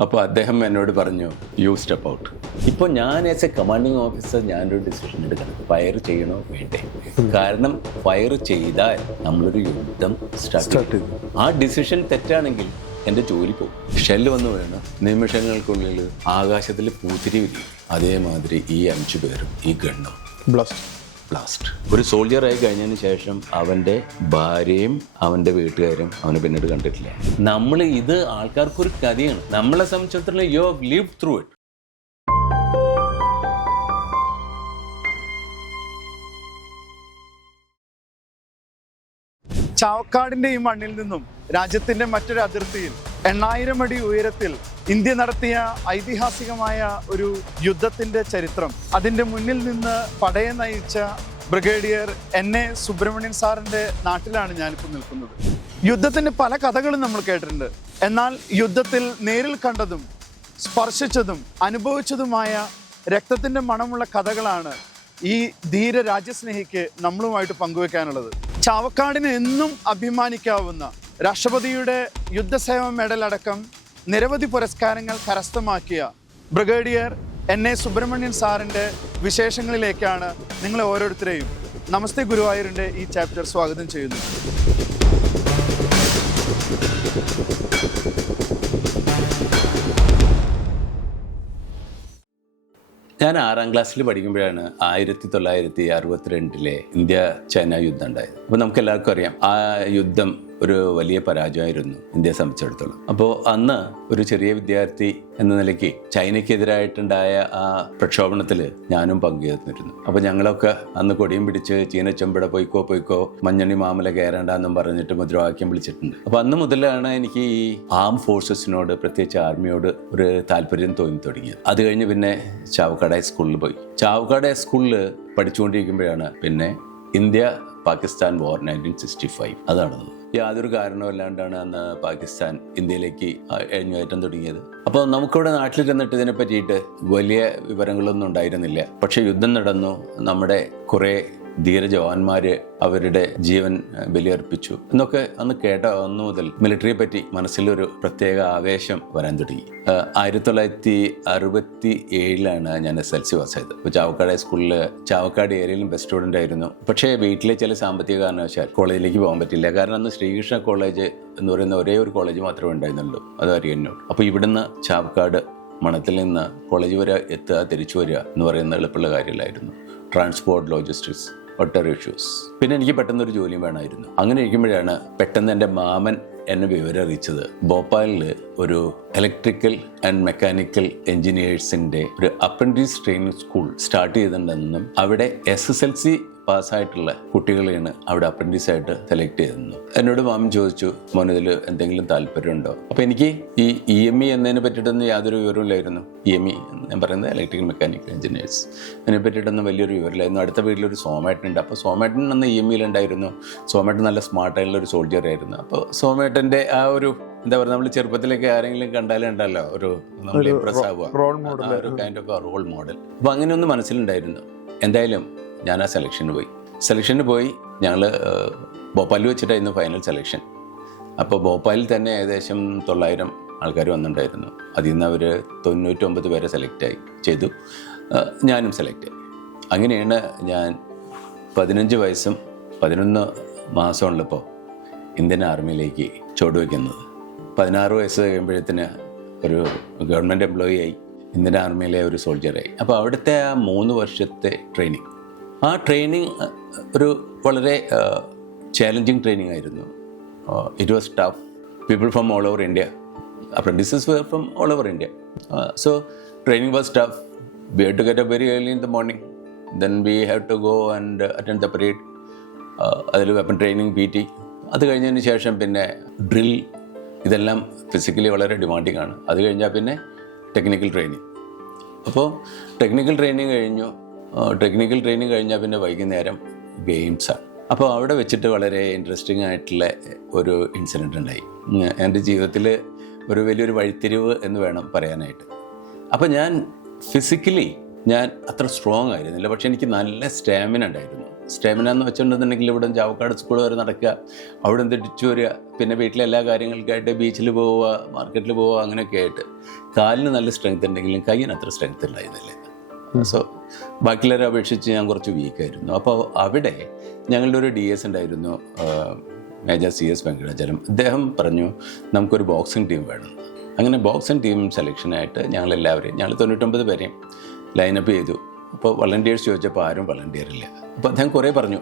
അപ്പോൾ അദ്ദേഹം എന്നോട് പറഞ്ഞു യു സ്റ്റെപ്പ് ഔട്ട് ഇപ്പോൾ ഞാൻ ആസ് എ കമാൻഡിങ് ഓഫീസർ ഞാനൊരു ഡിസിഷൻ എടുക്കണം. ഫയർ ചെയ്യണോ? വേണ്ടേ. കാരണം ഫയർ ചെയ്താൽ നമ്മളൊരു യുദ്ധം സ്റ്റാർട്ട് ചെയ്യും. ആ ഡിസിഷൻ തെറ്റാണെങ്കിൽ എന്റെ ജോലി പോകും. ഷെല്ല് വന്ന് വേണം. നിമിഷങ്ങൾക്കുള്ളിൽ ആകാശത്തിൽ പൂത്തിരി വിരിയും. അതേമാതിരി ഈ അഞ്ചു പേരും ഈ ഗണ്ണും. ബ്ലസ്റ്റ് ബ്ലാസ്റ്റ് ഒരു സോൾജർ ആയി കഴിഞ്ഞതിന് ശേഷം അവന്റെ ഭാര്യയും അവന്റെ വീട്ടുകാരും അവനെ പിന്നീട് കണ്ടിട്ടില്ല. നമ്മൾ ഇത് ആൾക്കാർക്കൊരു കഥയാണ്. നമ്മളെ സംബന്ധിച്ചിടത്തോളം you have live through it. ചാവക്കാടിന്റെ ഈ മണ്ണിൽ നിന്നും രാജ്യത്തിന്റെ മറ്റൊരു അതിർത്തിയിൽ എണ്ണായിരം അടി ഉയരത്തിൽ ഇന്ത്യ നടത്തിയ ഐതിഹാസികമായ ഒരു യുദ്ധത്തിന്റെ ചരിത്രം. അതിന്റെ മുന്നിൽ നിന്ന് പടയെ നയിച്ച ബ്രിഗേഡിയർ എൻ. എ. സുബ്രഹ്മണ്യൻ സാറിന്റെ നാട്ടിലാണ് ഞാനിപ്പോൾ നിൽക്കുന്നത്. യുദ്ധത്തിന്റെ പല കഥകളും നമ്മൾ കേട്ടിട്ടുണ്ട്. എന്നാൽ യുദ്ധത്തിൽ നേരിൽ കണ്ടതും സ്പർശിച്ചതും അനുഭവിച്ചതുമായ രക്തത്തിന്റെ മണമുള്ള കഥകളാണ് ഈ ധീര രാജ്യസ്നേഹിക്ക് നമ്മളുമായിട്ട് പങ്കുവെക്കാനുള്ളത്. ചാവക്കാടിന് എന്നും അഭിമാനിക്കാവുന്ന രാഷ്ട്രപതിയുടെ യുദ്ധസേവ മെഡൽ അടക്കം നിരവധി പുരസ്കാരങ്ങൾ കരസ്ഥമാക്കിയ ബ്രിഗേഡിയർ എൻ എ സുബ്രഹ്മണ്യൻ സാറിന്റെ വിശേഷങ്ങളിലേക്കാണ് നിങ്ങളെ ഓരോരുത്തരെയും. നമസ്തേ ഗുരുവായൂരിന്റെ ഈ ചാപ്റ്റർ സ്വാഗതം ചെയ്യുന്നു. ഞാൻ ആറാം ക്ലാസ്സിൽ പഠിക്കുമ്പോഴാണ് ആയിരത്തി തൊള്ളായിരത്തി അറുപത്തിരണ്ടിലെ ഇന്ത്യ ചൈന യുദ്ധം ഉണ്ടായത്. അപ്പോൾ നമുക്ക് എല്ലാവർക്കും അറിയാം ആ യുദ്ധം ഒരു വലിയ പരാജയമായിരുന്നു ഇന്ത്യയെ സംബന്ധിച്ചിടത്തോളം. അപ്പോൾ അന്ന് ഒരു ചെറിയ വിദ്യാർത്ഥി എന്ന നിലയ്ക്ക് ചൈനയ്ക്കെതിരായിട്ടുണ്ടായ ആ പ്രക്ഷോഭണത്തിൽ ഞാനും പങ്കുചേർന്നിരുന്നു. അപ്പോൾ ഞങ്ങളൊക്കെ അന്ന് കൊടിയും പിടിച്ച് ചീനച്ചമ്പട പൊയ്ക്കോ പൊയ്ക്കോ മഞ്ഞണി മാമല കയറേണ്ടെന്നും പറഞ്ഞിട്ട് മുദ്രാവാക്യം വിളിച്ചിട്ടുണ്ട്. അപ്പോൾ അന്ന് മുതലാണ് എനിക്ക് ഈ ആം ഫോഴ്സസിനോട് പ്രത്യേകിച്ച് ആർമിയോട് ഒരു താല്പര്യം തോന്നി തുടങ്ങിയത്. അത് കഴിഞ്ഞ് പിന്നെ ചാവക്കാട് സ്കൂളിൽ പോയി. ചാവക്കാട് സ്കൂളിൽ പഠിച്ചുകൊണ്ടിരിക്കുമ്പോഴാണ് പിന്നെ India Pakistan war nineteen sixty five അത് നടന്നത് യാതൊരു കാരണമല്ലാണ്ടാണ് അന്ന് പാകിസ്ഥാൻ ഇന്ത്യയിലേക്ക് എഴുന്നേറ്റം തുടങ്ങിയത്. അപ്പോൾ നമുക്കിവിടെ നാട്ടിൽ ചെന്നിട്ട് ഇതിനെ പറ്റിയിട്ട് വലിയ വിവരങ്ങളൊന്നും ഉണ്ടായിരുന്നില്ല. പക്ഷേ യുദ്ധം നടന്നു. നമ്മുടെ കുറേ ധീര ജവാന്മാര് അവരുടെ ജീവൻ ബലിയർപ്പിച്ചു. എന്നൊക്കെ അന്ന് കേട്ട അന്ന് മുതൽ മിലിറ്ററിയെ പറ്റി മനസ്സിലൊരു പ്രത്യേക ആവേശം വരാൻ തുടങ്ങി. ആയിരത്തി തൊള്ളായിരത്തി അറുപത്തി ഏഴിലാണ് ഞാൻ എസ് എൽ സി പാസ്സായത്. ചാവക്കാട് ഹൈസ്കൂളിൽ ചാവക്കാട് ഏരിയയിലും ബെസ്റ്റ് സ്റ്റുഡന്റ് ആയിരുന്നു. പക്ഷേ വീട്ടിലെ ചില സാമ്പത്തിക കാരണവശാൽ കോളേജിലേക്ക് പോകാൻ പറ്റില്ല. കാരണം അന്ന് ശ്രീകൃഷ്ണ കോളേജ് എന്ന് പറയുന്ന ഒരേ ഒരു കോളേജ് മാത്രമേ ഉണ്ടായിരുന്നുള്ളൂ. അത് അരിയന്നൂർ. അപ്പോൾ ഇവിടുന്ന് ചാവക്കാട് മണത്തിൽ നിന്ന് കോളേജ് വരെ എത്തുക തിരിച്ചു വരിക എന്ന് പറയുന്ന എളുപ്പമുള്ള കാര്യമില്ലായിരുന്നു. ട്രാൻസ്പോർട്ട് ലോജിസ്റ്റിക്സ് ഒട്ടേറെ ഇഷ്യൂസ് പിന്നെ എനിക്ക് പെട്ടെന്ന് ഒരു ജോലിയും വേണമായിരുന്നു. അങ്ങനെ ഇരിക്കുമ്പോഴാണ് പെട്ടെന്ന് എന്റെ മാമൻ എന്നെ വിവരം അറിയിച്ചത്. ഭോപ്പാലിൽ ഒരു ഇലക്ട്രിക്കൽ ആൻഡ് മെക്കാനിക്കൽ എഞ്ചിനീയേഴ്സിന്റെ ഒരു അപ്രന്റീസ് ട്രെയിനിങ് സ്കൂൾ സ്റ്റാർട്ട് ചെയ്തിട്ടുണ്ടെന്നും അവിടെ എസ് എസ് എൽ സി പാസ്സായിട്ടുള്ള കുട്ടികളെയാണ് അവിടെ അപ്രന്റീസായിട്ട് സെലക്ട് ചെയ്തിരുന്നു എന്നോട് മാമൻ ചോദിച്ചു മോനതിൽ എന്തെങ്കിലും താല്പര്യമുണ്ടോ? അപ്പോൾ എനിക്ക് ഈ ഇ എം ഇ എന്നതിനെ പറ്റിയിട്ടൊന്നും യാതൊരു വിവരമില്ലായിരുന്നു ഇ എം ഇ ഞാൻ പറയുന്നത് ഇലക്ട്രിക്കൽ മെക്കാനിക്കൽ എഞ്ചിനീയേഴ്സ് അതിനെ പറ്റിയിട്ടൊന്നും വലിയൊരു വിവരമില്ലായിരുന്നു. അടുത്ത വീട്ടിലൊരു സോമേട്ടനുണ്ട്. അപ്പോൾ സോമേട്ടൻ അന്ന് ഇ എം ഇയിലുണ്ടായിരുന്നു സോമേട്ടൻ നല്ല സ്മാർട്ടായിട്ടുള്ള ഒരു സോൾജിയർ ആയിരുന്നു. അപ്പോൾ സോമേട്ടന്റെ ആ ഒരു എന്താ പറയുക നമ്മൾ ചെറുപ്പത്തിലേക്ക് ആരെങ്കിലും കണ്ടാലേ ഉണ്ടല്ലോ ഒരു നമ്മൾ ഇംപ്രസ് ആവുക. ഒരു കൈൻഡ് ഓഫ് റോൾ മോഡൽ അപ്പോൾ അങ്ങനെ ഒന്ന് മനസ്സിലുണ്ടായിരുന്നു. എന്തായാലും ഞാൻ ആ സെലക്ഷന് പോയി. സെലക്ഷന് പോയി ഞങ്ങൾ ഭോപ്പാലിൽ വെച്ചിട്ടായിരുന്നു ഫൈനൽ സെലക്ഷൻ അപ്പോൾ ഭോപ്പാലിൽ തന്നെ ഏകദേശം തൊള്ളായിരം ആൾക്കാർ വന്നിട്ടുണ്ടായിരുന്നു. അതിൽ നിന്ന് അവർ തൊണ്ണൂറ്റൊമ്പത് പേരെ സെലക്റ്റായി ചെയ്തു. ഞാനും സെലക്ട് ആയി. അങ്ങനെയാണ് ഞാൻ പതിനഞ്ച് വയസ്സും പതിനൊന്ന് മാസമുള്ളപ്പോൾ ഇന്ത്യൻ ആർമിയിലേക്ക് ചുവടുവെക്കുന്നത് പതിനാറ് വയസ്സ് കഴിയുമ്പോഴത്തിന് ഒരു ഗവൺമെന്റ് എംപ്ലോയി ആയി ഇന്ത്യൻ ആർമിയിലെ ഒരു സോൾജറായി അപ്പോൾ അവിടുത്തെ ആ മൂന്ന് വർഷത്തെ ട്രെയിനിങ് ആ ട്രെയിനിങ് ഒരു വളരെ ചാലഞ്ചിങ് ട്രെയിനിങ് ആയിരുന്നു. It was tough people from all over India apprentices were from all over India so training was tough we have to get a very early in the morning then Then have to go and attend the parade. അതിൽ weapon training P T അത് കഴിഞ്ഞതിന് ശേഷം പിന്നെ drill ഇതെല്ലാം physically വളരെ demanding ആണ്. അത് കഴിഞ്ഞാൽ പിന്നെ ടെക്നിക്കൽ ട്രെയിനിങ് അപ്പോൾ ടെക്നിക്കൽ ട്രെയിനിങ് കഴിഞ്ഞു. ടെക്നിക്കൽ ട്രെയിനിങ് കഴിഞ്ഞാൽ പിന്നെ വൈകുന്നേരം ഗെയിംസാണ് അപ്പോൾ അവിടെ വെച്ചിട്ട് വളരെ ഇൻട്രസ്റ്റിംഗ് ആയിട്ടുള്ള ഒരു ഇൻസിഡന്റ് ഉണ്ടായി. എന്റെ ജീവിതത്തിൽ ഒരു വലിയൊരു വഴിത്തിരിവ് എന്ന് വേണം പറയാനായിട്ട്. അപ്പോൾ ഞാൻ ഫിസിക്കലി ഞാൻ അത്ര സ്ട്രോങ് ആയിരുന്നില്ല. പക്ഷെ എനിക്ക് നല്ല സ്റ്റാമിന ഉണ്ടായിരുന്നു. സ്റ്റാമിന എന്ന് വെച്ചിട്ടുണ്ടെന്നുണ്ടെങ്കിൽ ഇവിടെ ചാവക്കാട് സ്കൂൾ വരെ നടക്കുക അവിടെ നിന്ന് തിരിച്ചു വരിക പിന്നെ വീട്ടിലെ എല്ലാ കാര്യങ്ങൾക്കായിട്ട് ബീച്ചിൽ പോവുക മാർക്കറ്റിൽ പോവുക അങ്ങനെയൊക്കെ ആയിട്ട് കാലിന് നല്ല സ്ട്രെങ്ത് ഉണ്ടെങ്കിലും കയ്യിന് അത്ര സ്ട്രെങ്ത് ഉണ്ടായിരുന്നില്ല. സോ ബാക്കിയുള്ളവരെ അപേക്ഷിച്ച് ഞാൻ കുറച്ച് വീക്കായിരുന്നു അപ്പോൾ അവിടെ ഞങ്ങളുടെ ഒരു ഡി എസ് ഉണ്ടായിരുന്നു മേജർ സി എസ് വെങ്കടാചലം. അദ്ദേഹം പറഞ്ഞു നമുക്കൊരു ബോക്സിംഗ് ടീം വേണം. അങ്ങനെ ബോക്സിംഗ് ടീം സെലക്ഷനായിട്ട് ഞങ്ങളെല്ലാവരെയും ഞങ്ങൾ തൊണ്ണൂറ്റൊമ്പത് പേരെയും ലൈനപ്പ് ചെയ്തു. അപ്പോൾ വളണ്ടിയേഴ്സ് ചോദിച്ചപ്പോൾ ആരും വളണ്ടിയർ ഇല്ല. അപ്പോൾ അദ്ദേഹം കുറേ പറഞ്ഞു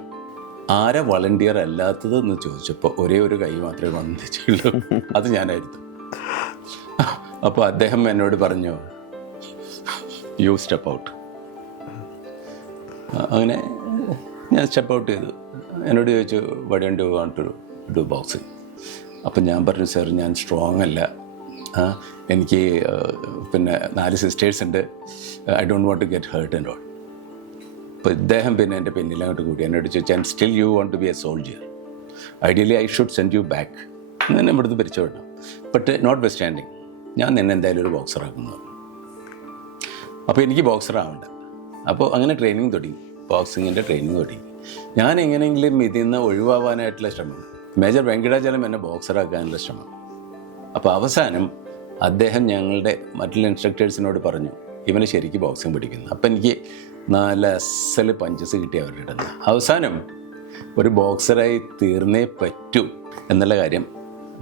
ആരാ വളണ്ടിയർ അല്ലാത്തത് എന്ന് ചോദിച്ചപ്പോൾ ഒരേ ഒരു കൈ മാത്രമേ വന്നിച്ചുള്ളൂ അത് ഞാനായിരുന്നു. അപ്പോൾ അദ്ദേഹം എന്നോട് പറഞ്ഞു യു സ്റ്റെപ്പ് ഔട്ട് അങ്ങനെ ഞാൻ സ്റ്റെപ്പ് ഔട്ട് ചെയ്തു. എന്നോട് ചോദിച്ചു വടി ഡു ഡു ബോക്സിങ് അപ്പം ഞാൻ പറഞ്ഞു സാർ ഞാൻ സ്ട്രോങ് അല്ല. എനിക്ക് പിന്നെ നാല് സിസ്റ്റേഴ്സ് ഉണ്ട്. I don't want to get hurt and all അപ്പോൾ ഇദ്ദേഹം പിന്നെ എന്റെ പിന്നിലങ്ങോട്ട് കൂടി എന്നോട് ചോദിച്ചു and still you want to be a soldier ideally I should send you back അങ്ങനെ ഇവിടുന്ന് പിരിച്ചുവിടണം. ബട്ട് നോട്ട് ബെസ്റ്റാൻഡിങ് ഞാൻ നിന്നെ എന്തായാലും ഒരു ബോക്സറാക്കുന്നു അപ്പോൾ എനിക്ക് ബോക്സർ ആവണ്ട. അപ്പോൾ അങ്ങനെ ട്രെയിനിങ് തുടങ്ങി. ബോക്സിങ്ങിന്റെ ട്രെയിനിങ് തുടങ്ങി. ഞാൻ എങ്ങനെയെങ്കിലും ഇതിൽ നിന്ന് ഒഴിവാവാനായിട്ടുള്ള ശ്രമം. മേജർ വെങ്കടാചലം എന്നെ ബോക്സറാക്കാനുള്ള ശ്രമം. അപ്പോൾ അവസാനം അദ്ദേഹം ഞങ്ങളുടെ മറ്റുള്ള ഇൻസ്ട്രക്ടേഴ്സിനോട് പറഞ്ഞു ഇവന് ശരിക്കും ബോക്സിങ് പഠിക്കുന്നു അപ്പം എനിക്ക് നാല് അസൽ പഞ്ചസ് കിട്ടി അവരുടെ അടുത്ത്. അവസാനം ഒരു ബോക്സറായി തീർന്നേ പറ്റൂ എന്നുള്ള കാര്യം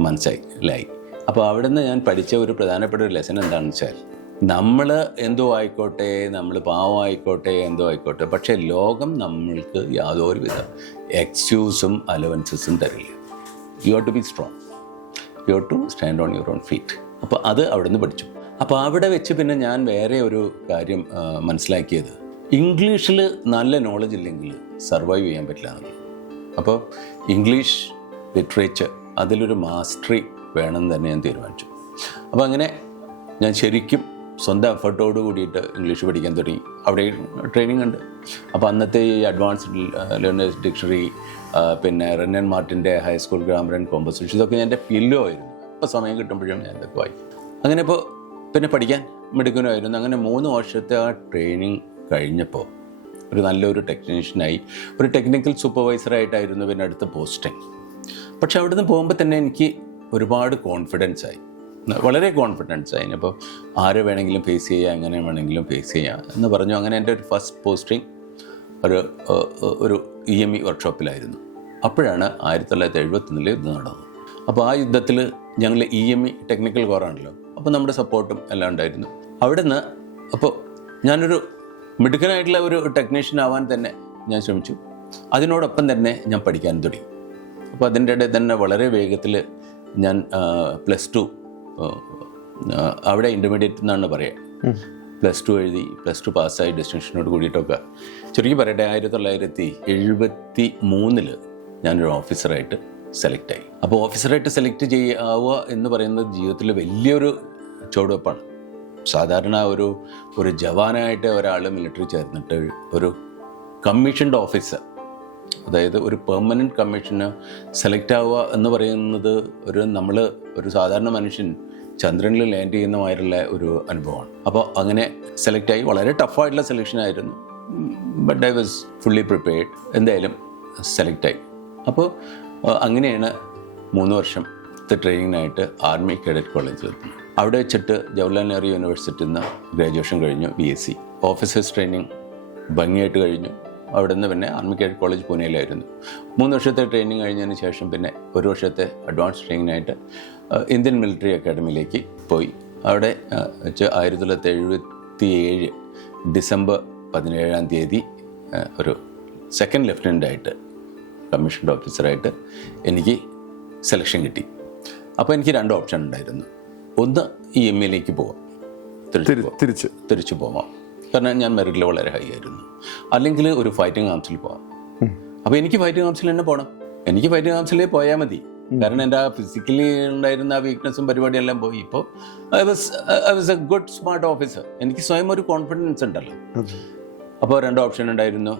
മനസ്സിലായി. അപ്പോൾ അവിടുന്ന് ഞാൻ പഠിച്ച ഒരു പ്രധാനപ്പെട്ട ഒരു ലെസൺ എന്താണെന്ന് വെച്ചാൽ നമ്മൾ എന്തോ ആയിക്കോട്ടെ നമ്മൾ പാവമായിക്കോട്ടെ എന്തോ ആയിക്കോട്ടെ. പക്ഷെ ലോകം നമ്മൾക്ക് യാതൊരു വിധം എക്സ്ക്യൂസും അലവൻസസും തരില്ല. You are to be strong you to stand on your own feet അപ്പോൾ അത് അവിടെ നിന്ന് പഠിച്ചു. അപ്പോൾ അവിടെ വെച്ച് പിന്നെ ഞാൻ വേറെ ഒരു കാര്യം മനസ്സിലാക്കിയത്. ഇംഗ്ലീഷിൽ നല്ല നോളജ് ഇല്ലെങ്കിൽ സർവൈവ് ചെയ്യാൻ പറ്റില്ല എന്നുള്ളത്. അപ്പോൾ ഇംഗ്ലീഷ് ലിറ്ററേച്ചർ അതിലൊരു മാസ്റ്ററി വേണം തന്നെ ഞാൻ തീരുമാനിച്ചു. അപ്പോൾ അങ്ങനെ ഞാൻ ശരിക്കും സ്വന്തം എഫർട്ടോട് കൂടിയിട്ട് ഇംഗ്ലീഷ് പഠിക്കാൻ തുടങ്ങി. അവിടെ ട്രെയിനിങ് ഉണ്ട്. അപ്പോൾ അന്നത്തെ ഈ അഡ്വാൻസ്ഡ് ലേണേഴ്സ് ഡിക്ഷണറി പിന്നെ Wren and മാർട്ടിന്റെ high school grammar and composition ഇതൊക്കെ എന്റെ പില്ലോ ആയിരുന്നു. അപ്പോൾ സമയം കിട്ടുമ്പോഴും ഞാൻ ഇതൊക്കെ വായിക്കും. അങ്ങനെ ഇപ്പോൾ പിന്നെ പഠിക്കാൻ മിടുക്കനുമായിരുന്നു അങ്ങനെ മൂന്ന് വർഷത്തെ ആ ട്രെയിനിങ് കഴിഞ്ഞപ്പോൾ ഒരു നല്ലൊരു ടെക്നീഷ്യനായി ഒരു ടെക്നിക്കൽ സൂപ്പർവൈസറായിട്ടായിരുന്നു പിന്നെ അടുത്ത പോസ്റ്റിംഗ് പക്ഷെ അവിടുന്ന് പോകുമ്പോൾ തന്നെ എനിക്ക് ഒരുപാട് കോൺഫിഡൻസ് ആയി. വളരെ കോൺഫിഡൻസ് ആയി. അപ്പോൾ ആരെ വേണമെങ്കിലും ഫേസ് ചെയ്യാം എങ്ങനെ വേണമെങ്കിലും ഫേസ് ചെയ്യാം എന്ന് പറഞ്ഞു. അങ്ങനെ എന്റെ ഒരു ഫസ്റ്റ് പോസ്റ്റിംഗ് ഒരു ഒരു ഇ എം ഇ വർക്ക്ഷോപ്പിലായിരുന്നു അപ്പോഴാണ് ആയിരത്തി തൊള്ളായിരത്തി എഴുപത്തൊന്നിൽ യുദ്ധം നടന്നത്. അപ്പോൾ ആ യുദ്ധത്തിൽ ഞങ്ങൾ ഇ എം ഇ ടെക്നിക്കൽ കോറാണല്ലോ അപ്പോൾ നമ്മുടെ സപ്പോർട്ടും എല്ലാം ഉണ്ടായിരുന്നു. അവിടെ നിന്ന് അപ്പോൾ ഞാനൊരു മിടുക്കനായിട്ടുള്ള ഒരു ടെക്നീഷ്യൻ ആവാൻ തന്നെ ഞാൻ ശ്രമിച്ചു. അതിനോടൊപ്പം തന്നെ ഞാൻ പഠിക്കാൻ തുടങ്ങി. അപ്പോൾ അതിന്റെ ഇടയിൽ തന്നെ വളരെ വേഗത്തിൽ ഞാൻ പ്ലസ് ടു അവിടെ ഇന്റർമീഡിയറ്റ് എന്നാണ് പറയുക പ്ലസ് ടു എഴുതി പ്ലസ് ടു പാസ്സായി ഡിസ്റ്റിങ്ഷനോട് കൂടിയിട്ടൊക്കെ. ചുരുക്കി പറയട്ടെ ആയിരത്തി തൊള്ളായിരത്തി എഴുപത്തി മൂന്നിൽ ഞാനൊരു ഓഫീസറായിട്ട് സെലക്ട് ആയി. അപ്പോൾ ഓഫീസറായിട്ട് സെലക്ട് ചെയ്യാവുക എന്ന് പറയുന്നത് ജീവിതത്തിൽ വലിയൊരു ചുവടുവെപ്പാണ്. സാധാരണ ഒരു ഒരു ജവാനായിട്ട് ഒരാൾ മിലിറ്ററി ചേർന്നിട്ട് ഒരു കമ്മീഷൻഡ് ഓഫീസർ അതായത് ഒരു പെർമനന്റ് കമ്മീഷന് സെലക്ട് ആവുക എന്ന് പറയുന്നത് ഒരു നമ്മൾ ഒരു സാധാരണ മനുഷ്യൻ ചന്ദ്രനിൽ ലാൻഡ് ചെയ്യുന്നതായിട്ടുള്ള ഒരു അനുഭവമാണ്. അപ്പോൾ അങ്ങനെ സെലക്ട് ആയി വളരെ ടഫായിട്ടുള്ള സെലക്ഷൻ ആയിരുന്നു. But I was fully prepared എന്തായാലും സെലക്ട് ആയി. അപ്പോൾ അങ്ങനെയാണ് മൂന്ന് വർഷം ട്രെയിനിങ്ങിനായിട്ട് ആർമി കേഡറ്റ് കോളേജിൽ എത്തുന്നത്. അവിടെ വെച്ചിട്ട് ജവഹർലാൽ നെഹ്റു യൂണിവേഴ്സിറ്റിയിൽ നിന്ന് ഗ്രാജുവേഷൻ കഴിഞ്ഞു B S C officers training ഭംഗിയായിട്ട് കഴിഞ്ഞു. അവിടെ നിന്ന് പിന്നെ ആർമി കേഡ് കോളേജ് പൂനെയിലായിരുന്നു. മൂന്ന് വർഷത്തെ ട്രെയിനിങ് കഴിഞ്ഞതിന് ശേഷം പിന്നെ ഒരു വർഷത്തെ അഡ്വാൻസ് ട്രെയിനിങ്ങിനായിട്ട് ഇന്ത്യൻ മിലിറ്ററി അക്കാഡമിയിലേക്ക് പോയി. അവിടെ വെച്ച് ആയിരത്തി തൊള്ളായിരത്തി എഴുപത്തി ഏഴ് ഡിസംബർ പതിനേഴാം തീയതി ഒരു സെക്കൻഡ് ലെഫ്റ്റനന്റ് ആയിട്ട് കമ്മീഷൻഡ് ഓഫീസറായിട്ട് എനിക്ക് സെലക്ഷൻ കിട്ടി. അപ്പോൾ എനിക്ക് രണ്ട് ഓപ്ഷൻ ഉണ്ടായിരുന്നു. ഒന്ന് ഇ എം എയിലേക്ക് പോവാം. തിരിച്ച് തിരിച്ച്. തിരിച്ചു പോവാം. കാരണം ഞാൻ മെറിറ്റിൽ വളരെ ഹൈ ആയിരുന്നു. അല്ലെങ്കിൽ ഒരു ഫൈറ്റിംഗ് ആംസിൽ പോവാം. അപ്പോൾ എനിക്ക് ഫൈറ്റിംഗ് ആംസിൽ തന്നെ പോകണം എനിക്ക് ഫൈറ്റിംഗ് ആംസിലേ പോയാൽ മതി. കാരണം എന്റെ ആ ഫിസിക്കലി ഉണ്ടായിരുന്ന ആ വീക്ക്നെസ്സും പരിപാടിയെല്ലാം പോയി. ഇപ്പോൾ I was I was a good smart officer എനിക്ക് സ്വയം ഒരു കോൺഫിഡൻസ് ഉണ്ടല്ലോ. അപ്പോൾ രണ്ട് ഓപ്ഷൻ ഉണ്ടായിരുന്നു.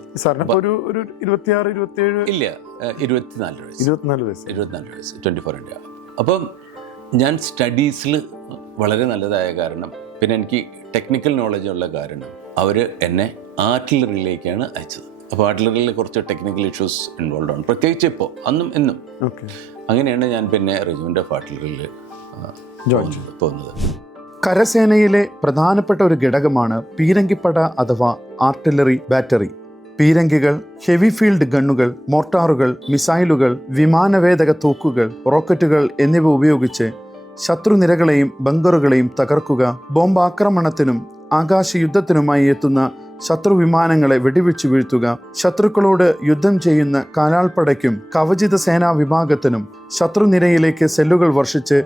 ഒരു ഒരു ഇരുപത്തിയാറ് ഇരുപത്തിയേഴ് ഇല്ല ഇരുപത്തിനാല് വയസ്സ്. ഇരുപത്തിനാല് വയസ്സ്. ഇരുപത്തിനാല് വയസ്സ്. ട്വന്റി ഫോർ ഇന്ത്യ അപ്പം ഞാൻ സ്റ്റഡീസിൽ വളരെ നല്ലതായ കാരണം പിന്നെ എനിക്ക് ടെക്നിക്കൽ നോളജ് ഉള്ള കാരണം അവർ എന്നെ ആർട്ടിലറിയിലേക്കാണ് അയച്ചത്. അപ്പോൾ ആർട്ടിലറിയിൽ കുറച്ച് ടെക്നിക്കൽ ഇഷ്യൂസ് ഇൻവോൾവ് ആണ്. പ്രത്യേകിച്ച് ഇപ്പോൾ അന്നും എന്നും അങ്ങനെയാണ് ഞാൻ പിന്നെ റെജിമെന്റ് ഓഫ് ആർട്ടിലറിയിൽ പോകുന്നത് കരസേനയിലെ പ്രധാനപ്പെട്ട ഒരു ഘടകമാണ് പീരങ്കിപ്പട അഥവാ ആർട്ടിലറി ബാറ്ററി പീരങ്കികൾ ഹെവി ഫീൽഡ് ഗണ്ണുകൾ മോർട്ടാറുകൾ മിസൈലുകൾ വിമാനവേദക തോക്കുകൾ റോക്കറ്റുകൾ എന്നിവ ഉപയോഗിച്ച് ശത്രുനിരകളെയും ബങ്കറുകളെയും തകർക്കുക ബോംബാക്രമണത്തിനും ആകാശ യുദ്ധത്തിനുമായി എത്തുന്ന ശത്രു വിമാനങ്ങളെ വെടിവെച്ചു വീഴ്ത്തുക ശത്രുക്കളോട് യുദ്ധം ചെയ്യുന്ന കാലാൾപ്പടയ്ക്കും കവചിത സേനാ വിഭാഗത്തിനും ശത്രുനിരയിലേക്ക് സെല്ലുകൾ വർഷിച്ച്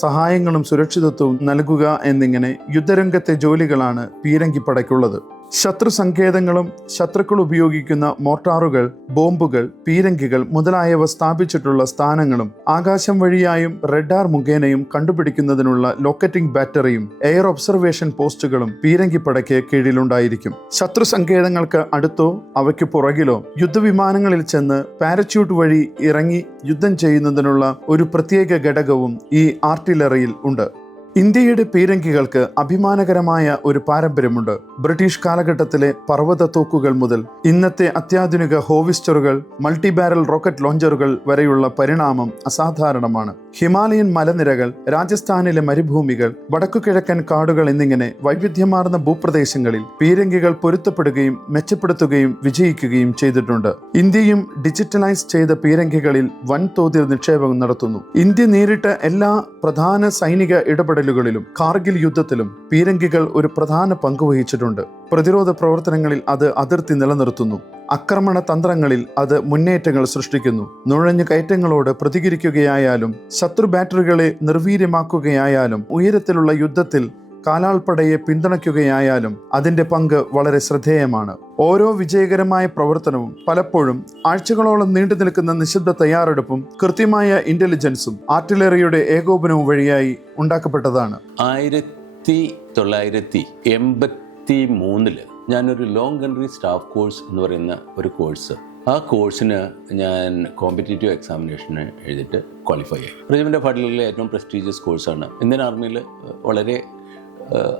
സഹായങ്ങളും സുരക്ഷിതത്വവും നൽകുക എന്നിങ്ങനെ യുദ്ധരംഗത്തെ ജോലികളാണ് പീരങ്കിപ്പടയ്ക്കുള്ളത്. ശത്രു സങ്കേതങ്ങളും ശത്രുക്കൾ ഉപയോഗിക്കുന്ന മോർട്ടാറുകൾ ബോംബുകൾ പീരങ്കികൾ മുതലായവ സ്ഥാപിച്ചിട്ടുള്ള സ്ഥാനങ്ങളും ആകാശം വഴിയായും റെഡാർ മുഖേനയും കണ്ടുപിടിക്കുന്നതിനുള്ള ലോക്കറ്റിംഗ് ബാറ്ററിയും എയർ ഒബ്സർവേഷൻ പോസ്റ്റുകളും പീരങ്കിപ്പടയ്ക്ക് കീഴിലുണ്ടായിരിക്കും. ശത്രു സങ്കേതങ്ങൾക്ക് അടുത്തോ അവയ്ക്ക് പുറകിലോ യുദ്ധവിമാനങ്ങളിൽ ചെന്ന് പാരച്യൂട്ട് വഴി ഇറങ്ങി യുദ്ധം ചെയ്യുന്നതിനുള്ള ഒരു പ്രത്യേക ഘടകവും ഈ ആർട്ടിലറിയിൽ ഉണ്ട്. ഇന്ത്യയുടെ പീരങ്കികൾക്ക് അഭിമാനകരമായ ഒരു പാരമ്പര്യമുണ്ട്. ബ്രിട്ടീഷ് കാലഘട്ടത്തിലെ പർവത തോക്കുകൾ മുതൽ ഇന്നത്തെ അത്യാധുനിക ഹോവിസ്റ്ററുകൾ മൾട്ടി ബാരൽ റോക്കറ്റ് ലോഞ്ചറുകൾ വരെയുള്ള പരിണാമം അസാധാരണമാണ്. ഹിമാലയൻ മലനിരകൾ രാജസ്ഥാനിലെ മരുഭൂമികൾ വടക്കുകിഴക്കൻ കാടുകൾ എന്നിങ്ങനെ വൈവിധ്യമാർന്ന ഭൂപ്രദേശങ്ങളിൽ പീരങ്കികൾ പൊരുത്തപ്പെടുകയും മെച്ചപ്പെടുത്തുകയും വിജയിക്കുകയും ചെയ്തിട്ടുണ്ട്. ഇന്ത്യയും ഡിജിറ്റലൈസ് ചെയ്ത പീരങ്കികളിൽ വൻതോതിൽ നിക്ഷേപം നടത്തുന്നു. ഇന്ത്യ നേരിട്ട എല്ലാ പ്രധാന സൈനിക ഇടപെടലുകളിലും കാർഗിൽ യുദ്ധത്തിലും പീരങ്കികൾ ഒരു പ്രധാന പങ്ക് വഹിച്ചിട്ടുണ്ട്. പ്രതിരോധ പ്രവർത്തനങ്ങളിൽ അത് അതിർത്തി നിലനിർത്തുന്നു. ആക്രമണ തന്ത്രങ്ങളിൽ അത് മുന്നേറ്റങ്ങൾ സൃഷ്ടിക്കുന്നു. നുഴഞ്ഞു കയറ്റങ്ങളോട് പ്രതികരിക്കുകയായാലും ശത്രു ബാറ്ററികളെ നിർവീര്യമാക്കുകയായാലും ഉയരത്തിലുള്ള യുദ്ധത്തിൽ കാലാൾപ്പടയെ പിന്തുണയ്ക്കുകയായാലും അതിന്റെ പങ്ക് വളരെ ശ്രദ്ധേയമാണ്. ഓരോ വിജയകരമായ പ്രവർത്തനവും പലപ്പോഴും ആഴ്ചകളോളം നീണ്ടു നിൽക്കുന്ന നിശബ്ദ തയ്യാറെടുപ്പും കൃത്യമായ ഇന്റലിജൻസും ആർട്ടിലറിയുടെ ഏകോപനവും വഴിയായി ഉണ്ടാക്കപ്പെട്ടതാണ്. ആയിരത്തി തൊള്ളായിരത്തി എൺപത്തി മൂന്നിൽ ഞാനൊരു ലോങ് കൺട്രി സ്റ്റാഫ് കോഴ്സ് എന്ന് പറയുന്ന ഒരു കോഴ്സ് ആ കോഴ്സിന് ഞാൻ കോമ്പറ്റേറ്റീവ് എക്സാമിനേഷന് എഴുതിയിട്ട് ക്വാളിഫൈ ആയി. റെജിമെന്റ് ആർട്ടിലറിയിലെ ഏറ്റവും പ്രസ്റ്റീജിയസ് കോഴ്സാണ് ഇന്ത്യൻ ആർമിയിൽ വളരെ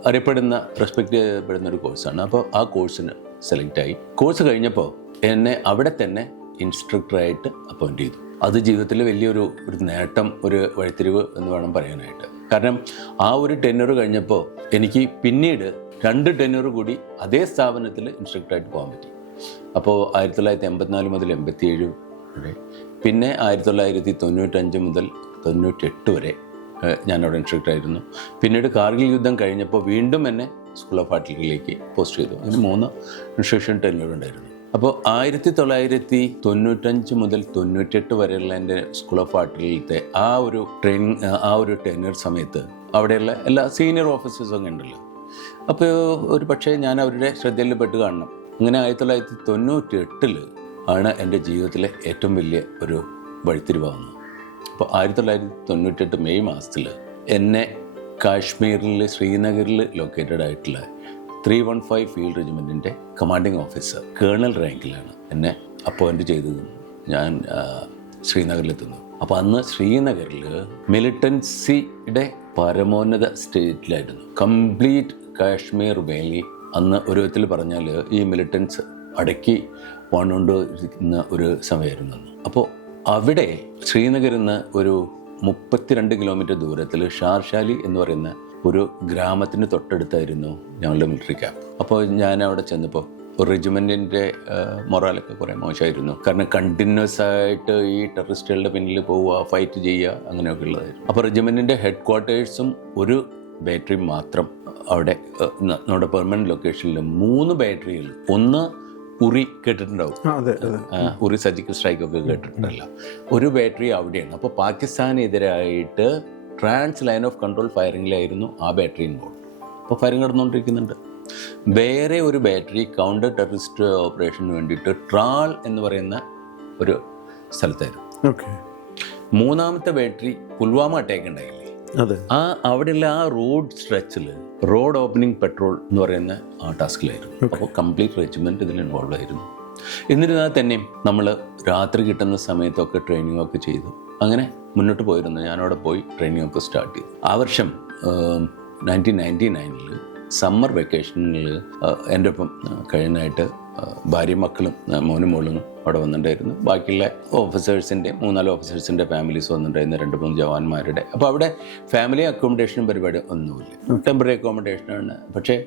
അറിയപ്പെടുന്ന റെസ്പെക്റ്റ് ചെയ്യപ്പെടുന്ന ഒരു കോഴ്സാണ് അപ്പോൾ ആ കോഴ്സിന് സെലക്ട് ആയി. കോഴ്സ് കഴിഞ്ഞപ്പോൾ എന്നെ അവിടെ തന്നെ ഇൻസ്ട്രക്ടറായിട്ട് അപ്പോയിന്റ് ചെയ്തു. അത് ജീവിതത്തിൽ വലിയൊരു ഒരു നേട്ടം ഒരു വഴിത്തിരിവ് എന്ന് വേണം പറയാനായിട്ട്. കാരണം ആ ഒരു ടെന്നൂർ കഴിഞ്ഞപ്പോൾ എനിക്ക് പിന്നീട് രണ്ട് ടെന്നൂർ കൂടി അതേ സ്ഥാപനത്തിൽ ഇൻസ്ട്രക്ടറായിട്ട് പോകാൻ പറ്റി. അപ്പോൾ ആയിരത്തി തൊള്ളായിരത്തി എൺപത്തിനാല് മുതൽ എൺപത്തിയേഴ് വരെ പിന്നെ ആയിരത്തി തൊള്ളായിരത്തി തൊണ്ണൂറ്റഞ്ച് മുതൽ തൊണ്ണൂറ്റെട്ട് വരെ ഏഹ്, ഇൻസ്ട്രക്ടർ ആയിരുന്നു. പിന്നീട് കാർഗിൽ യുദ്ധം കഴിഞ്ഞപ്പോൾ വീണ്ടും എന്നെ സ്കൂൾ ഓഫ് ആർട്ടിലറിയിലേക്ക് പോസ്റ്റ് ചെയ്തു. അങ്ങനെ മൂന്ന് ഇൻസ്ട്രക്ഷൻ ടെന്നർ ഉണ്ടായിരുന്നു. അപ്പോൾ ആയിരത്തി തൊള്ളായിരത്തി തൊണ്ണൂറ്റഞ്ച് മുതൽ തൊണ്ണൂറ്റെട്ട് വരെയുള്ള എന്റെ സ്കൂൾ ഓഫ് ആർട്ടിലത്തെ ആ ഒരു ട്രെയിനിങ് ആ ഒരു ടെന്നർ സമയത്ത് അവിടെയുള്ള എല്ലാ സീനിയർ ഓഫീസേഴ്സും ഒക്കെ ഉണ്ടല്ലോ അപ്പോൾ ഒരു പക്ഷേ ഞാൻ അവരുടെ ശ്രദ്ധയിൽ പെട്ട് കാണണം. അങ്ങനെ ആയിരത്തി തൊള്ളായിരത്തി തൊണ്ണൂറ്റി എട്ടിൽ ആണ് എന്റെ ജീവിതത്തിലെ ഏറ്റവും വലിയ ഒരു വഴിത്തിരിവാകുന്നത്. അപ്പോൾ ആയിരത്തി തൊള്ളായിരത്തി തൊണ്ണൂറ്റെട്ട് മെയ് മാസത്തിൽ എന്നെ കാശ്മീരിൽ ശ്രീനഗറിൽ ലൊക്കേറ്റഡ് ആയിട്ടുള്ള ത്രീ വൺ ഫൈവ് ഫീൽഡ് റെജിമെന്റിന്റെ കമാൻഡിങ് ഓഫീസർ കേണൽ റാങ്കിലാണ് എന്നെ അപ്പോയിന്റ് ചെയ്തതും. ഞാൻ ശ്രീനഗറിലെത്തുന്നു. അപ്പോൾ അന്ന് ശ്രീനഗറിൽ മിലിറ്റൻസിയുടെ പരമോന്നത സ്റ്റേറ്റിലായിരുന്നു. കംപ്ലീറ്റ് കാശ്മീർ വാലി അന്ന് ഒരു വിധത്തിൽ പറഞ്ഞാൽ ഈ മിലിറ്റൻസ് അടക്കി വാണുകൊണ്ട് ഒരു സമയമായിരുന്നു അപ്പോൾ അവിടെ ശ്രീനഗറിൽ നിന്ന് ഒരു മുപ്പത്തിരണ്ട് കിലോമീറ്റർ ദൂരത്തിൽ ഷാർഷാലി എന്ന് പറയുന്ന ഒരു ഗ്രാമത്തിന് തൊട്ടടുത്തായിരുന്നു ഞങ്ങളുടെ മിലിറ്ററി ക്യാമ്പ് അപ്പോൾ ഞാൻ അവിടെ ചെന്നപ്പോൾ റെജിമെന്റിന്റെ മൊറാലൊക്കെ കുറേ മോശമായിരുന്നു. കാരണം കണ്ടിന്യൂസ് ആയിട്ട് ഈ ടെററിസ്റ്റുകളുടെ പിന്നിൽ പോവുക ഫൈറ്റ് ചെയ്യുക അങ്ങനെയൊക്കെ ഉള്ളതായിരുന്നു. അപ്പോൾ റെജിമെന്റിന്റെ ഹെഡ് ക്വാർട്ടേഴ്സും ഒരു ബാറ്ററി മാത്രം അവിടെ നമ്മുടെ പെർമനന്റ് ലൊക്കേഷനിൽ മൂന്ന് ബാറ്ററികൾ ഒന്ന് ഉറി കേട്ടിട്ടുണ്ടാവും. ഉറി സർജിക്കൽ സ്ട്രൈക്ക് ഒക്കെ കേട്ടിട്ടുണ്ടല്ലോ. ഒരു ബാറ്ററി അവിടെയാണ്. അപ്പോൾ പാകിസ്ഥാനെതിരായിട്ട് ട്രാൻസ് ലൈൻ ഓഫ് കൺട്രോൾ ഫയറിങ്ങിലായിരുന്നു ആ ബാറ്ററി ഇൻവോൾവ് അപ്പോൾ ഫയറിങ് നടന്നുകൊണ്ടിരിക്കുന്നുണ്ട്. വേറെ ഒരു ബാറ്ററി കൗണ്ടർ ടെററിസ്റ്റ് ഓപ്പറേഷന് വേണ്ടിയിട്ട് ട്രാൾ എന്ന് പറയുന്ന ഒരു സ്ഥലത്തായിരുന്നു. ഓക്കെ മൂന്നാമത്തെ ബാറ്ററി പുൽവാമ അറ്റാക്ക് ഉണ്ടായില്ലേ? അതെ. ആ അവിടെയുള്ള ആ റോഡ് സ്ട്രെച്ചിൽ റോഡ് ഓപ്പണിംഗ് പെട്രോൾ എന്ന് പറയുന്ന ആ ടാസ്കിലായിരുന്നു. അപ്പോൾ കംപ്ലീറ്റ് റെജിമെന്റ് ഇതിൽ ഇൻവോൾവ് ആയിരുന്നു. എന്നിരുന്നാൽ തന്നെയും നമ്മൾ രാത്രി കിട്ടുന്ന സമയത്തൊക്കെ ട്രെയിനിങ് ഒക്കെ ചെയ്തു. അങ്ങനെ മുന്നോട്ട് പോയിരുന്നു. ഞാനവിടെ പോയി ട്രെയിനിങ് ഒക്കെ സ്റ്റാർട്ട് ചെയ്തു. ആ വർഷം നയന്റീൻ നയന്റി നയനിൽ സമ്മർ വെക്കേഷനിൽ എന്റെ ഒപ്പം കഴിഞ്ഞായിട്ട് കഴിയാനായിട്ട് ആ, ഭാര്യയും മക്കളും മോനും മോളും അവിടെ വന്നിട്ടുണ്ടായിരുന്നു. ബാക്കിയുള്ള ഓഫീസേഴ്സിന്റെ മൂന്നാൽ ഓഫീസേഴ്സിന്റെ ഫാമിലീസ് വന്നിട്ടുണ്ടായിരുന്നു രണ്ട് മൂന്ന് ജവാന്മാരുടെ. അപ്പോൾ അവിടെ ഫാമിലി അക്കോമഡേഷനും പരിപാടി ഒന്നുമില്ല. ടെമ്പററി അക്കോമഡേഷനാണ് പക്ഷേ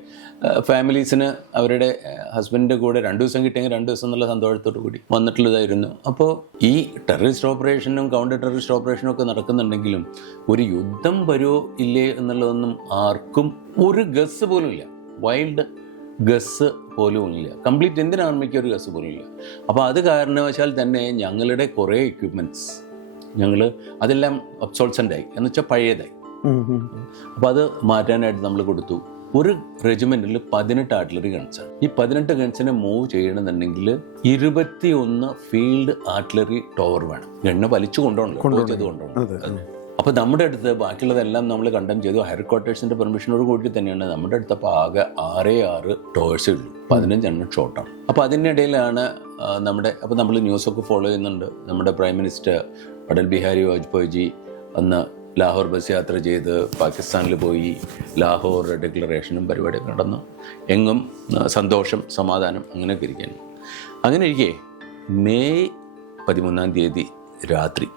ഫാമിലീസിന് അവരുടെ ഹസ്ബൻഡിന്റെ കൂടെ രണ്ട് ദിവസം കിട്ടിയെങ്കിൽ രണ്ട് ദിവസം എന്നുള്ള സന്തോഷത്തോടു കൂടി വന്നിട്ടുള്ളതായിരുന്നു. അപ്പോൾ ഈ ടെററിസ്റ്റ് ഓപ്പറേഷനും കൗണ്ടർ ടെററിസ്റ്റ് ഓപ്പറേഷനും ഒക്കെ നടക്കുന്നുണ്ടെങ്കിലും ഒരു യുദ്ധം വരുമോ ഇല്ലേ എന്നുള്ളതൊന്നും ആർക്കും ഒരു ഗസ് പോലും ഇല്ല വൈൽഡ് ഗസ് പോലും ഇല്ല. കംപ്ലീറ്റ് ഇന്ത്യൻ ആർമിക്ക് ഒരു ഗസ് പോലും ഇല്ല? അപ്പോൾ അത് കാരണവശാൽ തന്നെ ഞങ്ങളുടെ കുറേ എക്യുപ്മെന്റ്സ് ഞങ്ങൾ അതെല്ലാം അബ്സോൾസന്റായി ആയി. എന്ന് വെച്ചാൽ പഴയതായി. അപ്പോൾ അത് മാറ്റാനായിട്ട് നമ്മൾ കൊടുത്തു. ഒരു റെജിമെന്റിൽ പതിനെട്ട് ആർട്ടിലറി ഗൺസാണ് ഈ പതിനെട്ട് ഗൺസിനെ മൂവ് ചെയ്യണമെന്നുണ്ടെങ്കിൽ ഇരുപത്തി ഒന്ന് ഫീൽഡ് ആർട്ടിലറി ടവർ വേണം. ഗണ്ണ് വലിച്ചു കൊണ്ടുപോകണം കൊണ്ടുപോകണം അപ്പോൾ നമ്മുടെ അടുത്ത് ബാക്കിയുള്ളതെല്ലാം നമ്മൾ കണ്ടം ചെയ്തു. ഹയർ ക്വാർട്ടേഴ്സിന്റെ പെർമിഷനോട് കൂടി തന്നെയാണ് നമ്മുടെ അടുത്ത് അപ്പോൾ ആകെ ആറേ ആറ് ടോഴ്സേ ഉള്ളൂ. പതിനഞ്ചെണ്ണം ഷോർട്ടാണ് അപ്പോൾ അതിനിടയിലാണ് നമ്മുടെ അപ്പോൾ നമ്മൾ ന്യൂസൊക്കെ ഫോളോ ചെയ്യുന്നുണ്ട്. നമ്മുടെ പ്രൈം മിനിസ്റ്റർ അടൽ ബിഹാരി വാജ്പേയി ജി അന്ന് ലാഹോർ ബസ് യാത്ര ചെയ്ത് പാകിസ്ഥാനിൽ പോയി ലാഹോർ ഡിക്ലറേഷനും പരിപാടിയൊക്കെ നടന്നു. എങ്ങും സന്തോഷം സമാധാനം അങ്ങനെയൊക്കെ ഇരിക്കുകയാണ്. അങ്ങനെ ഇരിക്കേ മെയ് പതിമൂന്നാം തീയതി രാത്രി